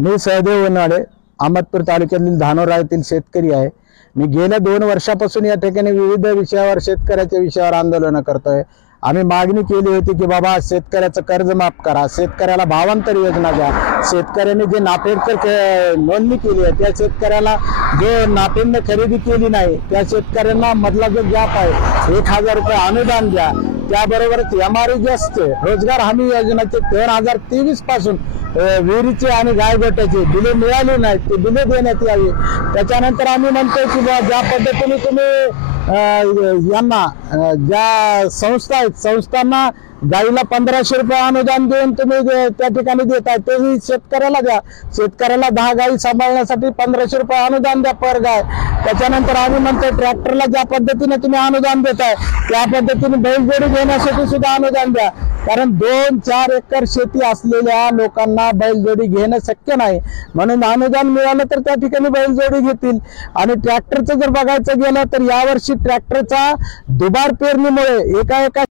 मी सहदेव उन्हाळे, अहमदपूर तालुक्यातील धानोरा येथील शेतकरी आहे। मी गेल्या 2 वर्षापासून या ठिकाणी विविध विषयावर शेतकऱ्याच्या विषयावर आंदोलन करतोय। आम्ही मागणी केली होती की बाबा शेतकऱ्याचं कर्ज माफ करा, शेतकऱ्याला भावांतर योजना द्या, शेतकऱ्यांनी जे नाफेडकर नोंदणी केली आहे त्या शेतकऱ्याला जो नाफेडने खरेदी केली नाही त्या शेतकऱ्यांना मधला जो गॅप आहे 1000 रुपये अनुदान द्या। त्याबरोबरच MRGSचे रोजगार हमी योजनेचे 2023 पासून विहिरीचे आणि गायगोट्याचे बिले मिळाली नाहीत, ते बिले देण्यात यावी। त्याच्यानंतर आम्ही म्हणतोय की ज्या पद्धतीने तुम्ही यांना ज्या संस्था आहेत संस्थांना गाईला 1500 रुपये अनुदान देऊन तुम्ही त्या ठिकाणी देताय तेही शेतकऱ्याला द्या। शेतकऱ्याला 10 गाई सांभाळण्यासाठी 1500 रुपये अनुदान द्या पर गाय। त्याच्यानंतर आम्ही म्हणतोय ट्रॅक्टरला ज्या पद्धतीने तुम्ही अनुदान देताय त्या पद्धतीने बैलजोडी घेण्यासाठी सुद्धा अनुदान द्या, कारण 2-4 एकर शेती असलेल्या लोकांना बैलजोडी घेणं शक्य नाही, म्हणून अनुदान मिळालं तर त्या ठिकाणी बैलजोडी घेतील। आणि ट्रॅक्टरचं जर बघायचं गेलं तर यावर्षी ट्रॅक्टरचा दुबार पेरणीमुळे एका